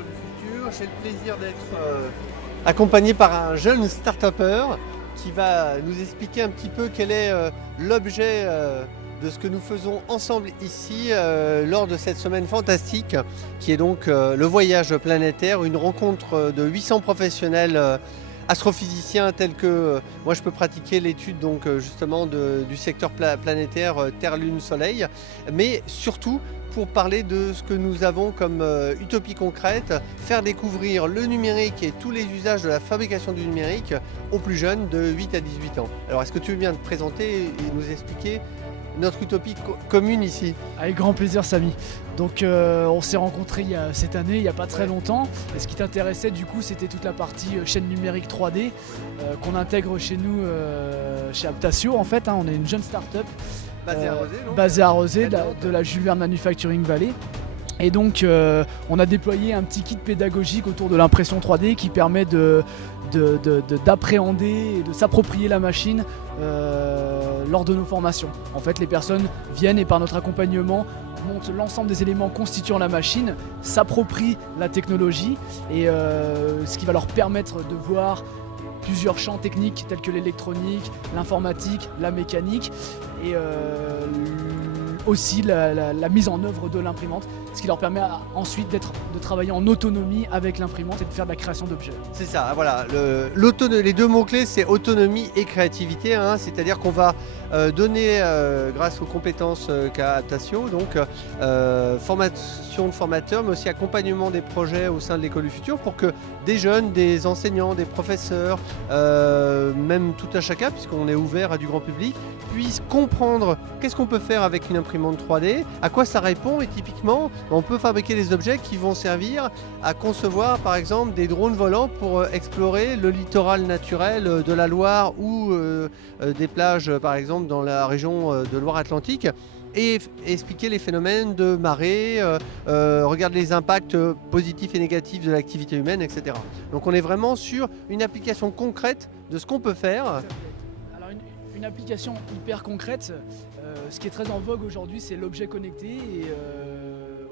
l'école du futur. J'ai le plaisir d'être accompagné par un jeune start-upper qui va nous expliquer un petit peu quel est l'objet de ce que nous faisons ensemble ici lors de cette semaine fantastique qui est donc le voyage planétaire, une rencontre de 800 professionnels astrophysiciens tels que moi je peux pratiquer l'étude donc justement du secteur planétaire Terre, Lune, Soleil, mais surtout pour parler de ce que nous avons comme utopie concrète, faire découvrir le numérique et tous les usages de la fabrication du numérique aux plus jeunes de 8 à 18 ans. Alors est-ce que tu veux bien te présenter et nous expliquer notre utopie commune ici? Avec grand plaisir Samy. Donc on s'est rencontrés cette année, il n'y a pas très longtemps. Et ce qui t'intéressait du coup c'était toute la partie chaîne numérique 3D qu'on intègre chez nous, chez Aptatio en fait. On est une jeune start-up basée à Rezé, de la Jules Verne Manufacturing Valley. Et donc on a déployé un petit kit pédagogique autour de l'impression 3D qui permet d'appréhender et de s'approprier la machine lors de nos formations. En fait, les personnes viennent et par notre accompagnement montent l'ensemble des éléments constituant la machine, s'approprient la technologie et ce qui va leur permettre de voir plusieurs champs techniques tels que l'électronique, l'informatique, la mécanique et aussi la mise en œuvre de l'imprimante, ce qui leur permet ensuite de travailler en autonomie avec l'imprimante et de faire de la création d'objets. C'est ça, voilà. Les deux mots-clés, c'est autonomie et créativité, c'est-à-dire qu'on va donner, grâce aux compétences qu'a Aptatio, donc formation de formateurs, mais aussi accompagnement des projets au sein de l'école du futur pour que des jeunes, des enseignants, des professeurs, même tout un chacun, puisqu'on est ouvert à du grand public, puissent comprendre qu'est-ce qu'on peut faire avec une imprimante 3D, à quoi ça répond et typiquement on peut fabriquer des objets qui vont servir à concevoir par exemple des drones volants pour explorer le littoral naturel de la Loire ou des plages par exemple dans la région de Loire-Atlantique et expliquer les phénomènes de marée, regarder les impacts positifs et négatifs de l'activité humaine, etc. Donc on est vraiment sur une application concrète de ce qu'on peut faire. Alors une application hyper concrète, ce qui est très en vogue aujourd'hui c'est l'objet connecté et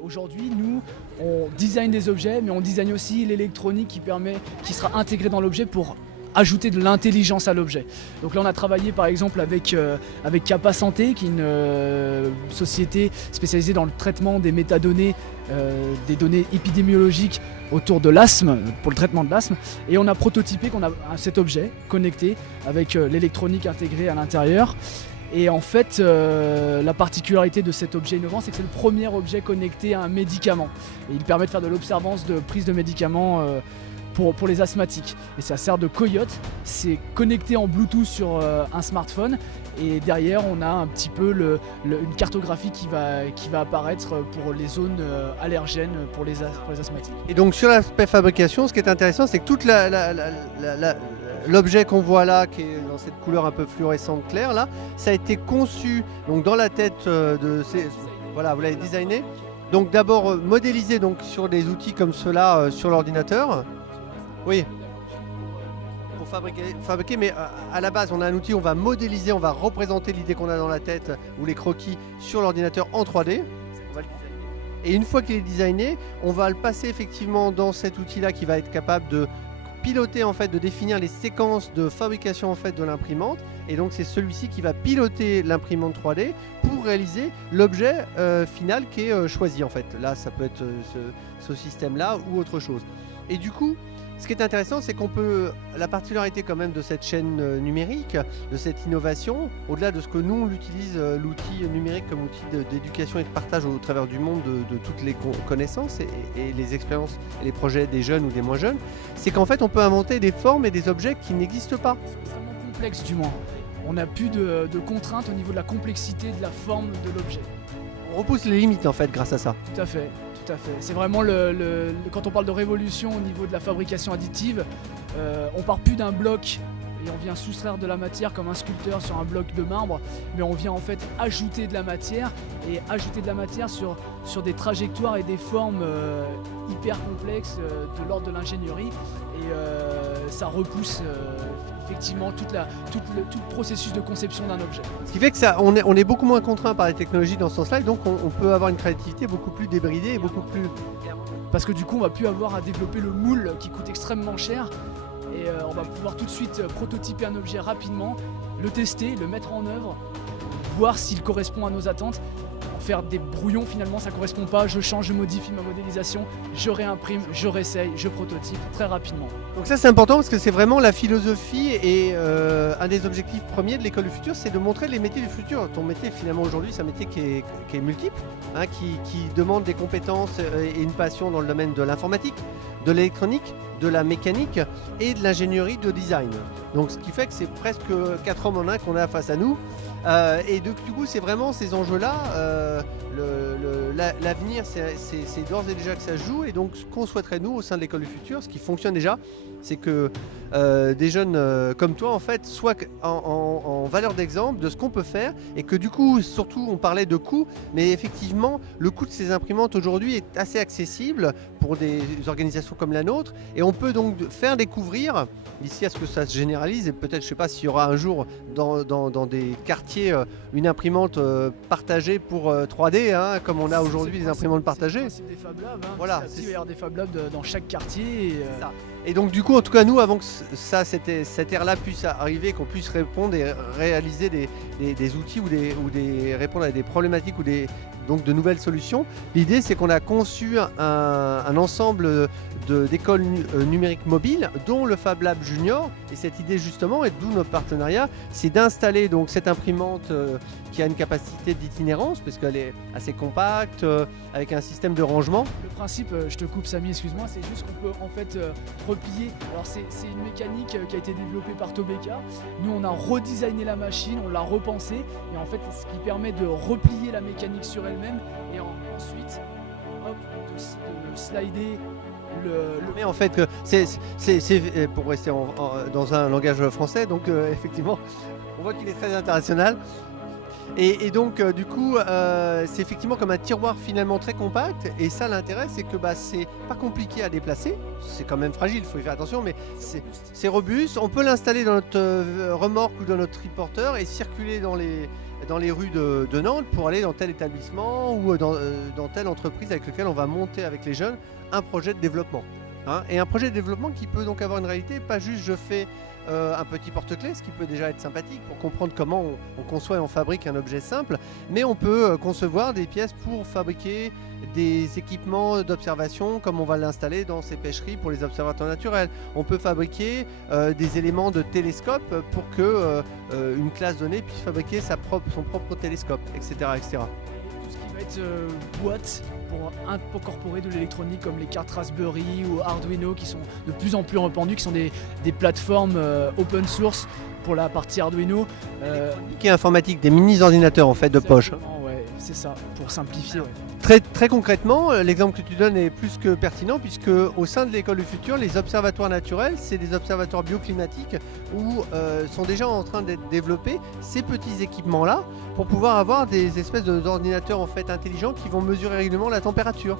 aujourd'hui nous on design des objets mais on design aussi l'électronique qui sera intégrée dans l'objet pour ajouter de l'intelligence à l'objet. Donc là on a travaillé par exemple avec Kappa Santé qui est une société spécialisée dans le traitement des métadonnées, des données épidémiologiques autour de l'asthme, pour le traitement de l'asthme, et on a prototypé cet objet connecté avec l'électronique intégrée à l'intérieur. Et en fait, la particularité de cet objet innovant, c'est que c'est le premier objet connecté à un médicament. Et il permet de faire de l'observance de prise de médicaments pour les asthmatiques. Et ça sert de coyote, c'est connecté en Bluetooth sur un smartphone. Et derrière, on a un petit peu une cartographie qui va apparaître pour les zones allergènes pour les asthmatiques. Et donc sur l'aspect fabrication, ce qui est intéressant, c'est que toute l'objet qu'on voit là, qui est dans cette couleur un peu fluorescente claire là, ça a été conçu donc dans la tête de ces... Voilà, vous l'avez designé. Donc d'abord modélisé donc sur des outils comme ceux-là sur l'ordinateur. Oui. Pour fabriquer, mais à la base on a un outil, on va modéliser, on va représenter l'idée qu'on a dans la tête ou les croquis sur l'ordinateur en 3D. On va le designer. Et une fois qu'il est designé, on va le passer effectivement dans cet outil-là qui va être capable de piloter en fait, de définir les séquences de fabrication en fait de l'imprimante. Et donc c'est celui-ci qui va piloter l'imprimante 3D pour réaliser l'objet final qui est choisi en fait. Là ça peut être ce système-là ou autre chose. Et du coup, ce qui est intéressant, c'est qu'on peut, la particularité quand même de cette chaîne numérique, de cette innovation, au-delà de ce que nous on utilise l'outil numérique comme outil d'éducation et de partage au travers du monde de toutes les connaissances et les expériences et les projets des jeunes ou des moins jeunes, c'est qu'en fait on peut inventer des formes et des objets qui n'existent pas. C'est extrêmement complexe du moins. On n'a plus de contraintes au niveau de la complexité de la forme de l'objet. On repousse les limites en fait grâce à ça. Tout à fait. C'est vraiment quand on parle de révolution au niveau de la fabrication additive, on part plus d'un bloc et on vient soustraire de la matière comme un sculpteur sur un bloc de marbre, mais on vient en fait ajouter de la matière et ajouter de la matière sur des trajectoires et des formes hyper complexes de l'ordre de l'ingénierie et ça repousse effectivement tout le processus de conception d'un objet. Ce qui fait que on est beaucoup moins contraint par les technologies dans ce sens-là, et donc on peut avoir une créativité beaucoup plus débridée et beaucoup plus parce que du coup on va plus avoir à développer le moule qui coûte extrêmement cher et on va pouvoir tout de suite prototyper un objet rapidement, le tester, le mettre en œuvre, voir s'il correspond à nos attentes. Faire des brouillons finalement ça correspond pas, je change, je modifie ma modélisation, je réimprime, je réessaye, je prototype très rapidement. Donc ça c'est important parce que c'est vraiment la philosophie et un des objectifs premiers de l'école du futur, c'est de montrer les métiers du futur. Ton métier finalement aujourd'hui c'est un métier qui est multiple, hein, qui demande des compétences et une passion dans le domaine de l'informatique, de l'électronique, de la mécanique et de l'ingénierie de design. Donc ce qui fait que c'est presque 4 hommes en un qu'on a face à nous. Et du coup c'est vraiment ces enjeux-là, l'avenir c'est d'ores et déjà que ça se joue, et donc ce qu'on souhaiterait nous au sein de l'école du futur, ce qui fonctionne déjà, c'est que des jeunes comme toi en fait soient en valeur d'exemple de ce qu'on peut faire, et que du coup surtout on parlait de coût, mais effectivement le coût de ces imprimantes aujourd'hui est assez accessible pour des organisations comme la nôtre, et on peut donc faire découvrir d'ici à ce que ça se généralise, et peut-être je sais pas s'il y aura un jour dans des quartiers une imprimante partagée pour 3D, hein, comme on a aujourd'hui des imprimantes partagées. C'est des Fab Labs, hein. Voilà, Il va y avoir des Fab Labs dans chaque quartier. Et donc du coup, en tout cas nous, avant que cette ère-là puisse arriver, qu'on puisse répondre et réaliser des outils ou répondre à des problématiques ou donc de nouvelles solutions, l'idée c'est qu'on a conçu un ensemble d'écoles numériques mobiles, dont le Fab Lab Junior. Et cette idée justement, et d'où notre partenariat, c'est d'installer donc cette imprimante qui a une capacité d'itinérance, parce qu'elle est assez compacte, avec un système de rangement. Le principe, je te coupe Samy, excuse-moi, c'est juste qu'on peut en fait replier. Alors c'est une mécanique qui a été développée par Tobeka. Nous on a redesigné la machine, on l'a repensée, et en fait ce qui permet de replier la mécanique sur elle-même, et ensuite hop, de slider Mais en fait, c'est pour rester dans un langage français, donc effectivement, on voit qu'il est très international. Et donc du coup, c'est effectivement comme un tiroir finalement très compact. Et ça, l'intérêt, c'est que c'est pas compliqué à déplacer. C'est quand même fragile, il faut y faire attention, mais c'est robuste. On peut l'installer dans notre remorque ou dans notre triporteur et circuler dans les rues de Nantes pour aller dans tel établissement ou dans telle entreprise avec laquelle on va monter avec les jeunes un projet de développement. Hein, et un projet de développement qui peut donc avoir une réalité, pas juste je fais un petit porte-clés, ce qui peut déjà être sympathique pour comprendre comment on conçoit et on fabrique un objet simple, mais on peut concevoir des pièces pour fabriquer des équipements d'observation comme on va l'installer dans ces pêcheries pour les observateurs naturels. On peut fabriquer des éléments de télescope pour que une classe donnée puisse fabriquer son propre télescope, etc. etc. Tout ce qui va être boîte pour incorporer de l'électronique comme les cartes Raspberry ou Arduino qui sont de plus en plus répandues, qui sont des plateformes open source pour la partie Arduino. Qui est informatique, des mini-ordinateurs en fait de poche. Ouais, c'est ça, pour simplifier. Ouais. Très concrètement, l'exemple que tu donnes est plus que pertinent, puisque au sein de l'école du futur, les observatoires naturels, c'est des observatoires bioclimatiques où sont déjà en train d'être développés ces petits équipements-là pour pouvoir avoir des espèces d'ordinateurs en fait intelligents qui vont mesurer régulièrement la température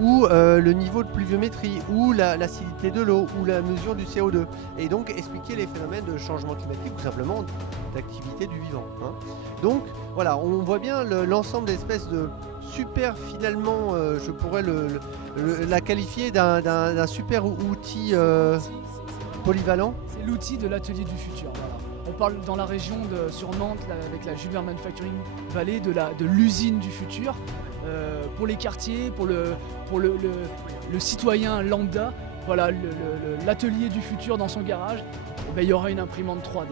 ou le niveau de pluviométrie ou l'acidité de l'eau ou la mesure du CO2, et donc expliquer les phénomènes de changement climatique ou simplement d'activité du vivant. Hein. Donc voilà, on voit bien l'ensemble d'espèces de super, finalement, je pourrais la qualifier d'un super outil polyvalent. C'est l'outil de l'atelier du futur. Voilà. On parle dans la région sur Nantes, avec la Jules Verne Manufacturing Valley, de l'usine du futur. Pour les quartiers, pour le citoyen lambda, voilà, l'atelier du futur dans son garage, il y aura une imprimante 3D,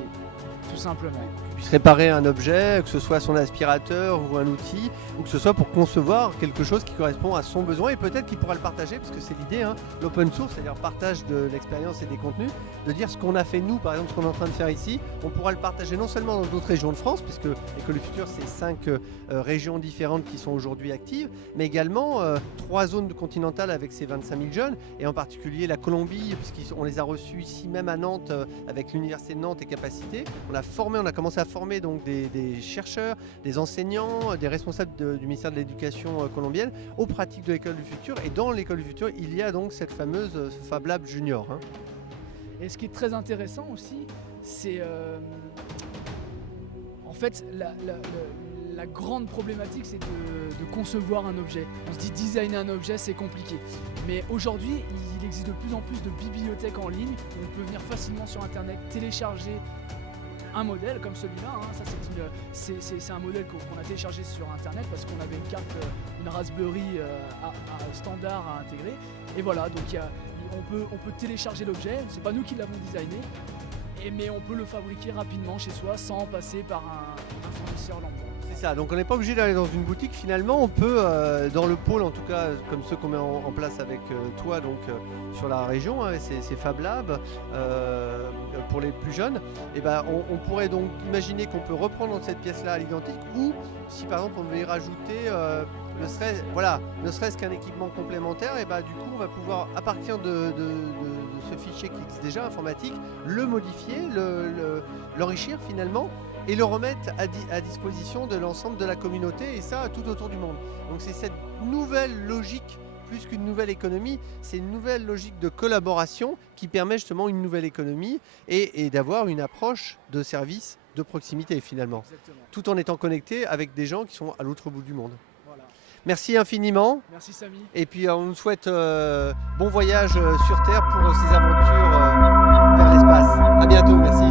tout simplement. Puisse réparer un objet, que ce soit son aspirateur ou un outil, ou que ce soit pour concevoir quelque chose qui correspond à son besoin, et peut-être qu'il pourra le partager, parce que c'est l'idée, hein, l'open source, c'est-à-dire partage de l'expérience et des contenus, de dire ce qu'on a fait nous, par exemple ce qu'on est en train de faire ici, on pourra le partager non seulement dans d'autres régions de France, puisque l'école du futur c'est 5 régions différentes qui sont aujourd'hui actives, mais également 3 zones continentales avec ces 25 000 jeunes, et en particulier la Colombie, puisqu'on les a reçus ici même à Nantes avec l'université de Nantes et Capacité. On a commencé à former donc des chercheurs, des enseignants, des responsables du ministère de l'Éducation colombienne aux pratiques de l'école du futur. Et dans l'école du futur, il y a donc cette fameuse Fab Lab Junior. Hein. Et ce qui est très intéressant aussi, c'est en fait la grande problématique, c'est de concevoir un objet. On se dit designer un objet, c'est compliqué. Mais aujourd'hui, il existe de plus en plus de bibliothèques en ligne où on peut venir facilement sur Internet télécharger un modèle comme celui-là. Ça, c'est un modèle qu'on a téléchargé sur Internet parce qu'on avait une carte, une Raspberry standard à intégrer. Et voilà, donc on peut télécharger l'objet. C'est pas nous qui l'avons designé, mais on peut le fabriquer rapidement chez soi sans passer par un fournisseur lambda. C'est ça, donc on n'est pas obligé d'aller dans une boutique. Finalement, on peut, dans le pôle, en tout cas, comme ceux qu'on met en place avec toi, donc sur la région, ces Fab Labs, pour les plus jeunes, et on pourrait donc imaginer qu'on peut reprendre cette pièce-là à l'identique, ou si par exemple on veut y rajouter ne serait-ce qu'un équipement complémentaire, et du coup on va pouvoir, à partir de ce fichier qui existe déjà informatique, le modifier, l'enrichir finalement, et le remettre à disposition de l'ensemble de la communauté, et ça tout autour du monde. Donc c'est cette nouvelle logique, plus qu'une nouvelle économie, c'est une nouvelle logique de collaboration qui permet justement une nouvelle économie et d'avoir une approche de service de proximité finalement. Exactement. Tout en étant connecté avec des gens qui sont à l'autre bout du monde. Voilà. Merci infiniment. Merci Samy. Et puis on nous souhaite bon voyage sur Terre pour ces aventures vers l'espace. À bientôt, merci.